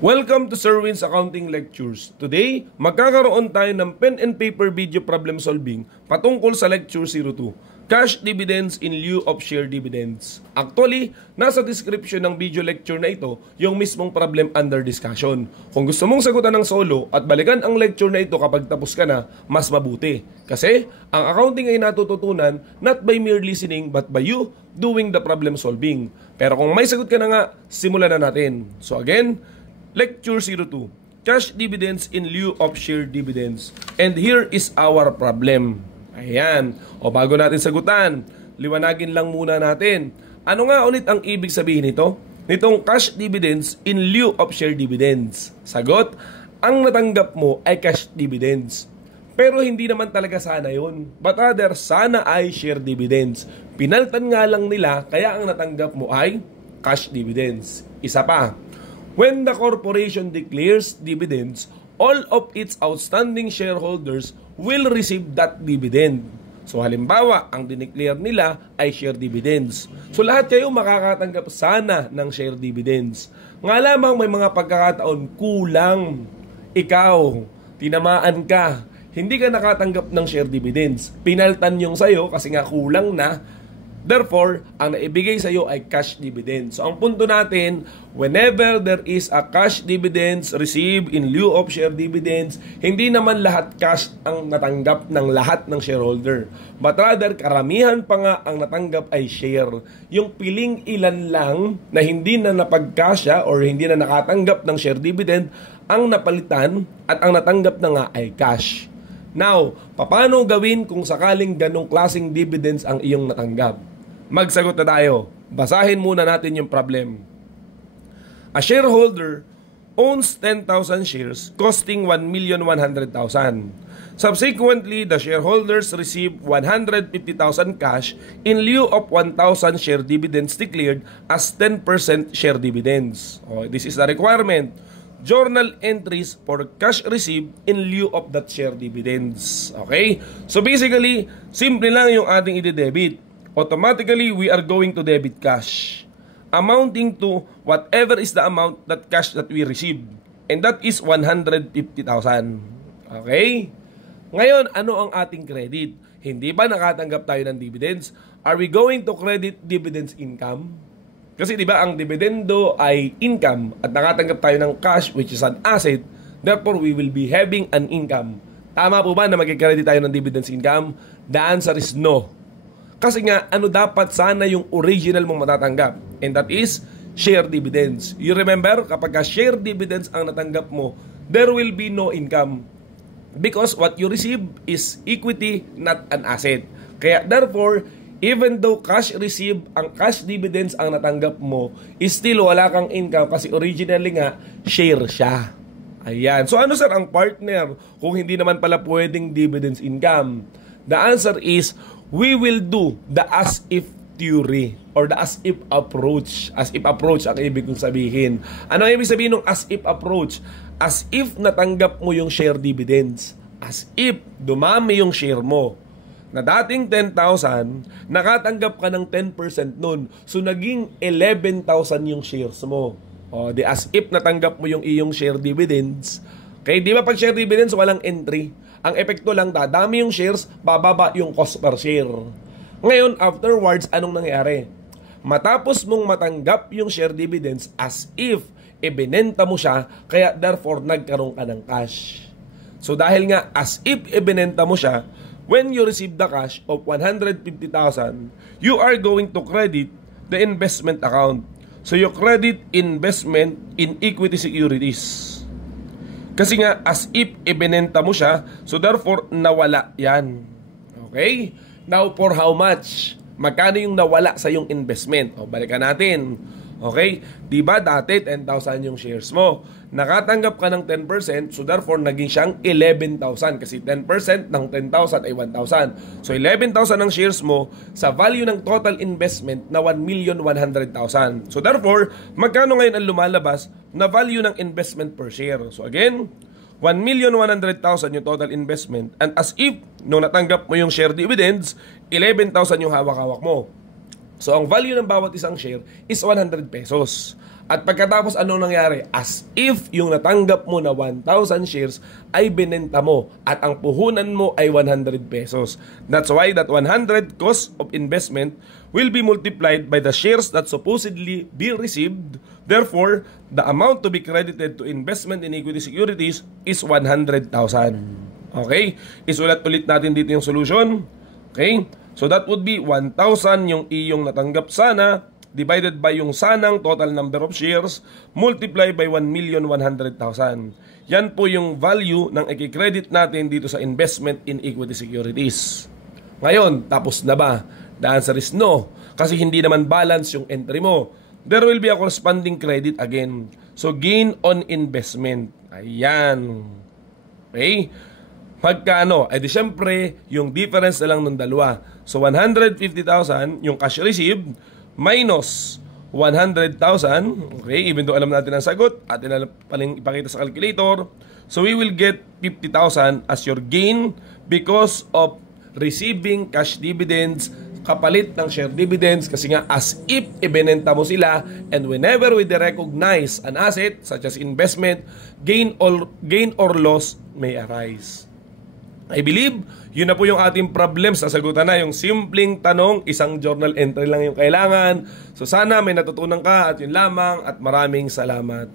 Welcome to Sir Win's Accounting Lectures. Today, magkakaroon tayo ng pen and paper video problem solving patungkol sa Lecture 02, Cash Dividends in lieu of Share Dividends. Actually, nasa description ng video lecture na ito yung mismong problem under discussion. Kung gusto mong sagutan ng solo at balikan ang lecture na ito kapag tapos ka na, mas mabuti. Kasi, ang accounting ay natututunan not by mere listening but by you doing the problem solving. Pero kung may sagot ka na nga, simulan na natin. So again, Lecture 02, Cash Dividends in lieu of Share Dividends. And here is our problem. Ayan. O bago natin sagutan, liwanagin lang muna natin. Ano nga ulit ang ibig sabihin nito? Nitong cash dividends in lieu of share dividends. Sagot, ang natanggap mo ay cash dividends. Pero hindi naman talaga sana yun. But rather, sana ay share dividends. Pinaltan nga lang nila, kaya ang natanggap mo ay cash dividends. Isa pa, when the corporation declares dividends, all of its outstanding shareholders will receive that dividend. So halimbawa, ang dineclare nila ay share dividends. So lahat kayo makakatanggap sana ng share dividends. Nga lamang may mga pagkakataon kulang. Ikaw, tinamaan ka, hindi ka nakatanggap ng share dividends. Pinaltan yung sayo kasi nga kulang na. Therefore, ang naibigay sa iyo ay cash dividends. So, ang punto natin, whenever there is a cash dividends received in lieu of share dividends, hindi naman lahat cash ang natanggap ng lahat ng shareholder. But rather, karamihan pa nga ang natanggap ay share. Yung piling ilan lang na hindi na napagkasya or hindi na nakatanggap ng share dividend, ang napalitan at ang natanggap na nga ay cash. Now, paano gawin kung sakaling ganong klaseng dividends ang iyong natanggap? Magsagot na tayo. Basahin muna natin yung problem. A shareholder owns 10,000 shares costing 1,100,000. Subsequently, the shareholders receive 150,000 cash in lieu of 1,000 share dividends declared as 10% share dividends. This is the requirement. Journal entries for cash received in lieu of that share dividends. Okay? So basically, simple lang yung ating i-debit. Automatically, we are going to debit cash amounting to whatever is the amount that cash that we received. And that is 150,000. Okay? Ngayon, ano ang ating credit? Hindi ba nakatanggap tayo ng dividends? Are we going to credit dividends income? Kasi di ba ang dividendo ay income at nakatanggap tayo ng cash which is an asset, therefore we will be having an income. Tama po ba na mag-credit tayo ng dividends income? The answer is no. Kasi nga, ano dapat sana yung original mong matatanggap? And that is share dividends. You remember, kapag share dividends ang natanggap mo, there will be no income. Because what you receive is equity, not an asset. Kaya therefore, even though cash received, ang cash dividends ang natanggap mo, still wala kang income kasi originally nga, share siya. Ayan. So ano sir ang partner kung hindi naman pala pwedeng dividends income? The answer is, we will do the as-if theory or the as-if approach. As-if approach ang ibig kong sabihin. Ano ang ibig sabihin ng as-if approach? As if natanggap mo yung share dividends. As if dumami yung share mo. Na dating 10,000, nakatanggap ka ng 10% nun. So, naging 11,000 yung shares mo. O, di as if natanggap mo yung iyong share dividends. Kaya di ba pag share dividends, walang entry. Ang epekto lang, dadami yung shares, bababa yung cost per share. Ngayon, afterwards, anong nangyari? Matapos mong matanggap yung share dividends as if ibinenta mo siya, kaya therefore, nagkaroon ka ng cash. So, dahil nga, as if ibinenta mo siya, when you receive the cash of 150,000, you are going to credit the investment account. So, you credit investment in equity securities. Kasi nga, as if ibinenta mo siya, so therefore, nawala yan. Okay? Now, for how much? Magkano yung nawala sa yung investment? O, balikan natin. Okay? Diba dati 10,000 yung shares mo? Nakatanggap ka ng 10%, so therefore naging siyang 11,000 kasi 10% ng 10,000 ay 1,000. So 11,000 ang shares mo sa value ng total investment na 1,100,000. So therefore, magkano ngayon ang lumalabas na value ng investment per share? So again, 1,100,000 yung total investment, and as if nung natanggap mo yung share dividends, 11,000 yung hawak-hawak mo. So ang value ng bawat isang share is 100 pesos. At pagkatapos anong nangyari? As if yung natanggap mo na 1,000 shares ay binenta mo at ang puhunan mo ay 100 pesos. That's why that 100 cost of investment will be multiplied by the shares that supposedly be received. Therefore, the amount to be credited to investment in equity securities is 100,000. Okay? Isulat ulit natin dito yung solution. Okay? So that would be 1,000 yung iyong natanggap sana divided by yung sanang total number of shares multiply by 1,100,000. Yan po yung value ng i-credit natin dito sa investment in equity securities. Ngayon, tapos na ba? The answer is no. Kasi hindi naman balance yung entry mo. There will be a corresponding credit again. So, gain on investment. Ayan. Okay? Magkano? Eh di syempre, yung difference na lang ng dalawa. So, 150,000 yung cash received minus 100,000. Okay? Even though alam natin ang sagot, atin na paling ipakita sa calculator. So, we will get 50,000 as your gain because of receiving cash dividends kapalit ng share dividends kasi nga as if ibinenta mo sila, and whenever we recognize an asset such as investment, gain or loss may arise. I believe yun na po yung ating problem. Sasagutan na yung simpleng tanong, isang journal entry lang yung kailangan. So sana may natutunan ka at yun lamang at maraming salamat.